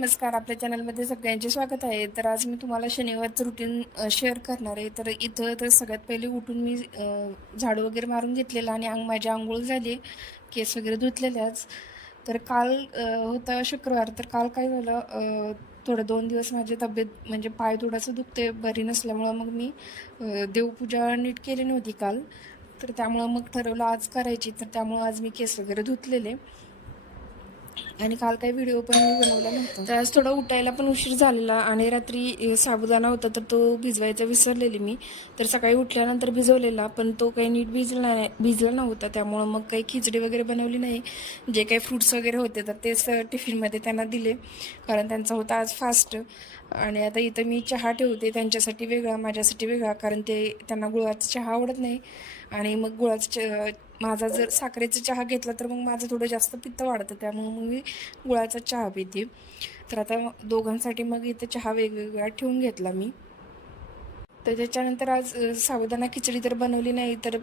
नमस्कार आपल्या चॅनलमध्ये सगळ्यांचे स्वागत आहे. तर आज मी तुम्हाला शनिवारचं रुटीन शेअर करणार आहे. तर इथं तर सगळ्यात पहिले उठून मी झाडू वगैरे मारून घेतलेलं आणि अंग माझी आंघोळ झाली केस वगैरे धुतलेले आज. तर काल होता शुक्रवार. तर काल काय झालं थोडं दोन दिवस माझी तब्येत म्हणजे पाय थोडंसं दुखते बरी नसल्यामुळं मग मी देवपूजा नीट केली नव्हती काल. तर त्यामुळं मग ठरवलं आज करायची. तर त्यामुळं आज मी केस वगैरे धुतलेले. आणि काल काही व्हिडिओ पण मी बनवला नव्हता. तर आज थोडा उठायला पण उशीर झालेला आणि रात्री साबुदाणा होता तर तो भिजवायचा विसरलेली मी. तर सकाळी उठल्यानंतर भिजवलेला पण तो काही नीट भिजला नाही भिजला नव्हता. त्यामुळं मग काही खिचडी वगैरे बनवली नाही. जे काही फ्रुट्स वगैरे होते तर तेच टिफिनमध्ये त्यांना दिले. कारण त्यांचा होता आज फास्ट आणि आता इथं मी चहा ठेवते त्यांच्यासाठी वेगळा माझ्यासाठी वेगळा कारण ते त्यांना गुळाचा चहा आवडत नाही. आणि मग गुळाचा च माझा जर साखरेचा चहा घेतला तर मग माझं थोडं जास्त पित्त वाढतं. त्यामुळे मग मी गुळाचा चहा पिते. तर आता दोघांसाठी मग इथं चहा वेगवेगळा ठेवून घेतला मी. तर त्याच्यानंतर आज साबुदाणा खिचडी तर बनवली नाही तर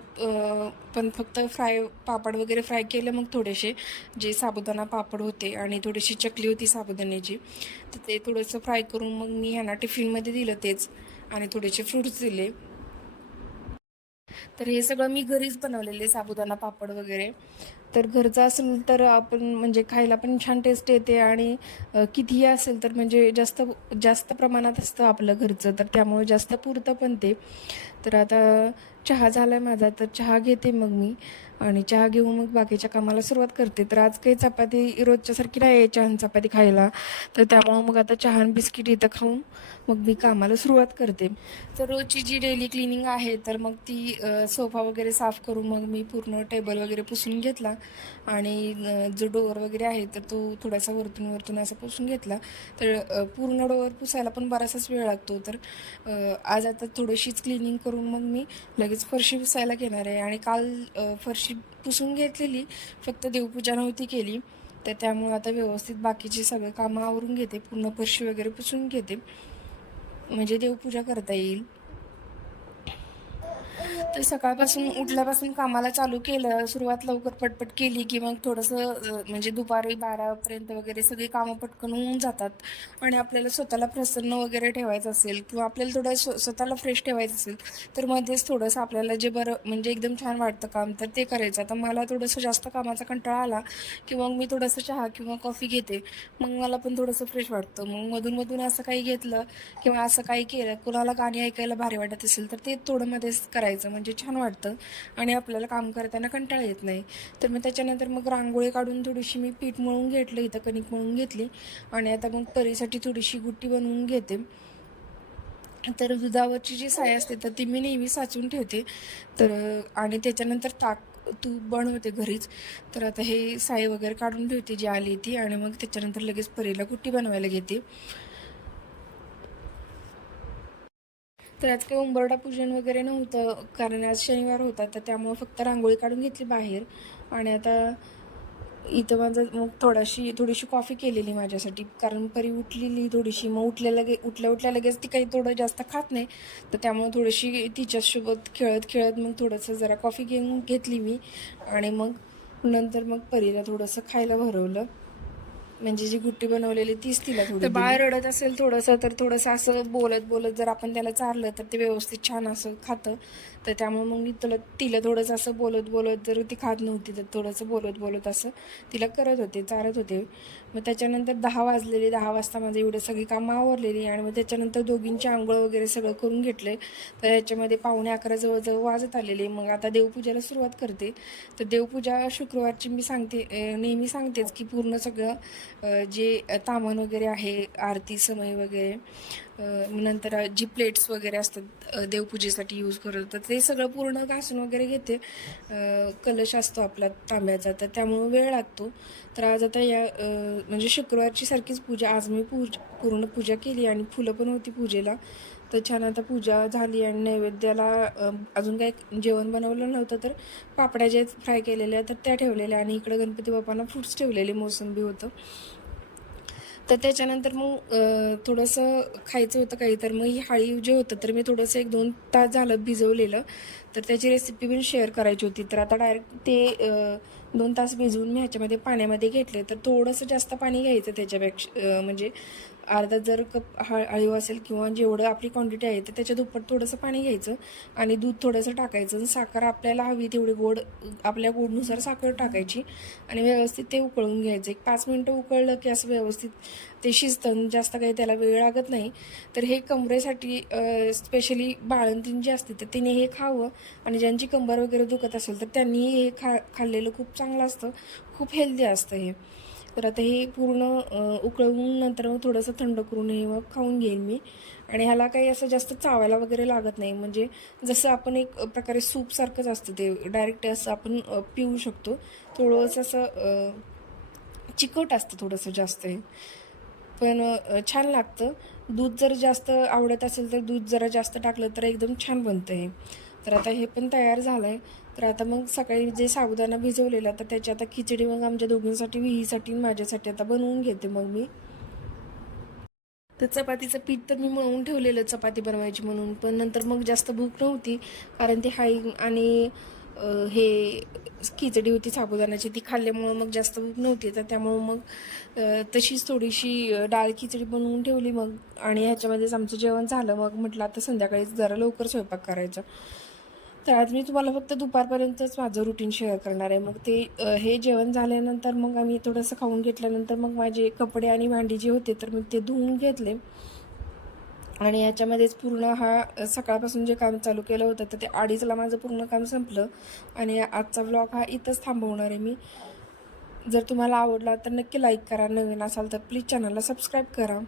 पण फक्त फ्राय पापड वगैरे फ्राय केले मग थोडेसे जे साबुदाणा पापड होते आणि थोडीशी चकली होती साबुदाण्याची तर ते थोडंसं फ्राय करून मग मी ह्यांना टिफिनमध्ये दिलं तेच आणि थोडेसे फ्रुट्स दिले. तर हे सगळं मी घरीच बनवलेले साबुदाणा पापड वगैरे. तर घरचं असेल तर आपण म्हणजे खायला पण छान टेस्ट येते आणि कितीही असेल तर म्हणजे जास्त जास्त प्रमाणात असतं आपलं घरचं तर त्यामुळे जास्त पुरतं पण ते. तर आता चहा झाला आहे माझा तर चहा घेते मग मी. आणि चहा घेऊन मग बाकीच्या कामाला सुरुवात करते. तर आज काही चपाती रोजच्यासारखी नाही आहे चहा चपाती खायला. तर त्यामुळं मग आता चहा आणि बिस्किट इथं खाऊन मग मी कामाला सुरुवात करते. तर रोजची जी डेली क्लिनिंग आहे तर मग ती सोफा वगैरे साफ करून मग मी पूर्ण टेबल वगैरे पुसून घेतला. आणि जो डोअर वगैरे आहे तर तो थोडासा वरतून वरतून असा पुसून घेतला. तर पूर्ण डोअर पुसायला पण बराचसाच वेळ लागतो. तर आज आता थोडीशीच क्लिनिंग करून मग मी लगेच फरशी पुसायला घेणार आहे. आणि काल फरशी पुसून घेतलेली फक्त देवपूजा नव्हती केली. तर त्यामुळे आता व्यवस्थित बाकीची सगळं कामं आवरून घेते. पूर्ण फरशी वगैरे पुसून घेते. म्हणजे देवपूजा करता येईल. तर सकाळपासून उठल्यापासून कामाला चालू केलं सुरुवात लवकर पटपट केली की मग थोडंसं म्हणजे दुपारी बारापर्यंत वगैरे सगळी कामं पटकन होऊन जातात. आणि आपल्याला स्वतःला प्रसन्न वगैरे ठेवायचं असेल किंवा आपल्याला थोडं स्व स्वतःला फ्रेश ठेवायचं असेल तर मध्येच थोडंसं आपल्याला जे बरं म्हणजे एकदम छान वाटतं काम तर ते करायचं. आता मला थोडंसं जास्त कामाचा कंटाळा आला की मग मी थोडंसं चहा किंवा कॉफी घेते. मग मला पण थोडंसं फ्रेश वाटतं. मग मधून मधून असं काही घेतलं किंवा असं काही केलं कुणाला गाणी ऐकायला भारी वाटत असेल तर ते थोडं मध्येच करायचं. म्हणजे म्हणजे छान वाटतं आणि आपल्याला काम करताना कंटाळा येत नाही. तर मग त्याच्यानंतर मग रांगोळी काढून थोडीशी मी पीठ मळून घेतलं इथं कणिक मळून घेतली आणि आता मग परीसाठी थोडीशी गुट्टी बनवून घेते. तर दुधावरची जी साय असते तर ती मी नेहमी साचून ठेवते. तर आणि त्याच्यानंतर ताक तूप बनवते घरीच. तर आता हे साय वगैरे काढून ठेवते जी आली ती आणि मग त्याच्यानंतर लगेच परीला गुट्टी बनवायला घेते. तर आज काही उंबरडा पूजन वगैरे नव्हतं कारण आज शनिवार होता तर त्यामुळे फक्त रांगोळी काढून घेतली बाहेर. आणि आता इथं माझं मग थोडाशी थोडीशी कॉफी केलेली माझ्यासाठी कारण परी उठलेली थोडीशी. मग उठल्या लगे उठल्या उठल्या लगेच ती काही थोडं जास्त खात नाही. तर त्यामुळे थोडीशी तिच्यासोबत खेळत खेळत मग थोडंसं जरा कॉफी घेऊन घेतली मी. आणि मग नंतर मग परीला थोडंसं खायला भरवलं. म्हणजे जी गुट्टी बनवलेली तीच तिला थोडी तर बाळ रडत असेल थोडंसं तर थोडंसं असं बोलत बोलत जर आपण त्याला चारलं तर ते व्यवस्थित छान असं खातं. तर त्यामुळे मग मी तुला तिला थोडंसं असं बोलत बोलत जर ती खात नव्हती तर थोडंसं बोलत बोलत असं तिला करत होते चारत होते. मग त्याच्यानंतर दहा वाजलेले दहा वाजता माझं एवढं सगळी कामं आवरलेली आणि मग त्याच्यानंतर दोघींची आंघोळ वगैरे सगळं करून घेतले तर याच्यामध्ये पावणे अकरा जवळजवळ वाजत आलेले. मग आता देवपूजेला सुरुवात करते. तर देवपूजा शुक्रवारची मी सांगते नेहमी सांगतेच की पूर्ण सगळं जे तामण वगैरे आहे आरती समय वगैरे नंतर जी प्लेट्स वगैरे असतात देवपूजेसाठी यूज करत तर ते सगळं पूर्ण घासून वगैरे घेते. कलश असतो आपला तांब्याचा तर त्यामुळं वेळ लागतो. तर आज आता या म्हणजे शुक्रवारची सारखीच पूजा आज मी पूज पूर्ण पूजा केली आणि फुलं पण होती पूजेला. तर छान आता पूजा झाली आणि नैवेद्याला अजून काही जेवण बनवलं नव्हतं तर पापड्या जे फ्राय केलेल्या तर त्या ठेवलेल्या आणि इकडं गणपती बाप्पांना फ्रुट्स ठेवलेले मोसंबी होतं. तर त्याच्यानंतर मग थोडंसं खायचं होतं काही तर मग ही हाळी जे होतं तर मी थोडंसं एक दोन तास झालं भिजवलेलं. तर त्याची रेसिपी पण शेअर करायची होती. तर आता डायरेक्ट ते दोन तास भिजवून मी ह्याच्यामध्ये पाण्यामध्ये घेतले तर थोडंसं जास्त पाणी घ्यायचं त्याच्यापेक्षा म्हणजे अर्धा जर कप हळ हळीव असेल किंवा जेवढं आपली क्वांटिटी आहे तर त्याच्या दुप्पट थोडंसं पाणी घ्यायचं आणि दूध थोडंसं टाकायचं. आणि साखर आपल्याला हवी तेवढी गोड आपल्या गोडनुसार साखर टाकायची आणि व्यवस्थित ते उकळून घ्यायचं. एक पाच मिनटं उकळलं की असं व्यवस्थित ते शिजतं जास्त काही त्याला वेळ लागत नाही. तर हे कमरेसाठी स्पेशली बाळंतीन जी असते तर तिने हे खावं आणि ज्यांची कंबर वगैरे दुखत असेल तर त्यांनी हे खा खाल्लेलं खूप चांगलं असतं. खूप हेल्दी असतं हे. तर आता हे पूर्ण उकळवून नंतर मग थोडंसं थंड करून हे मग खाऊन घेईन मी. आणि ह्याला काही असं जास्त चावायला वगैरे लागत नाही. म्हणजे जसं आपण एक प्रकारे सूपसारखंच असतं ते डायरेक्ट असं आपण पिऊ शकतो. थोडंसं असं चिकट असतं थोडंसं जास्त हे. पण छान लागतं. दूध जर जास्त आवडत असेल तर दूध जरा जास्त टाकलं तर एकदम छान बनतं हे. तर आता हे पण तयार झालं आहे तर आता मग सकाळी जे साबुदाणा भिजवलेला तर त्याची आता खिचडी मग आमच्या दोघींसाठी विहीसाठी आणि माझ्यासाठी आता बनवून घेते मग मी. तर चपातीचं पीठ तर मी मळून ठेवलेलं चपाती बनवायची म्हणून पण नंतर मग जास्त भूक नव्हती कारण ती हाई आणि हे खिचडी होती साबुदाण्याची ती खाल्ल्यामुळं मग जास्त भूक नव्हती तर त्यामुळं मग तशीच थोडीशी डाळ खिचडी बनवून ठेवली मग. आणि ह्याच्यामध्येच आमचं जेवण झालं मग म्हटलं आता संध्याकाळी जरा लवकर स्वयंपाक करायचा. तर आज मी तुम्हाला फक्त दुपारपर्यंतच माझं रुटीन शेअर करणार आहे. मग ते हे जेवण झाल्यानंतर मग आम्ही थोडंसं खाऊन घेतल्यानंतर मग माझे कपडे आणि भांडी जे होते तर मी ते धुवून घेतले. आणि याच्यामध्येच पूर्ण हा सकाळपासून जे काम चालू केलं होतं तर ते अडीचला माझं पूर्ण काम संपलं. आणि आजचा व्लॉग हा इथंच थांबवणार आहे मी. जर तुम्हाला आवडला तर नक्की लाईक करा. नवीन असाल तर प्लीज चॅनलला सबस्क्राईब करा.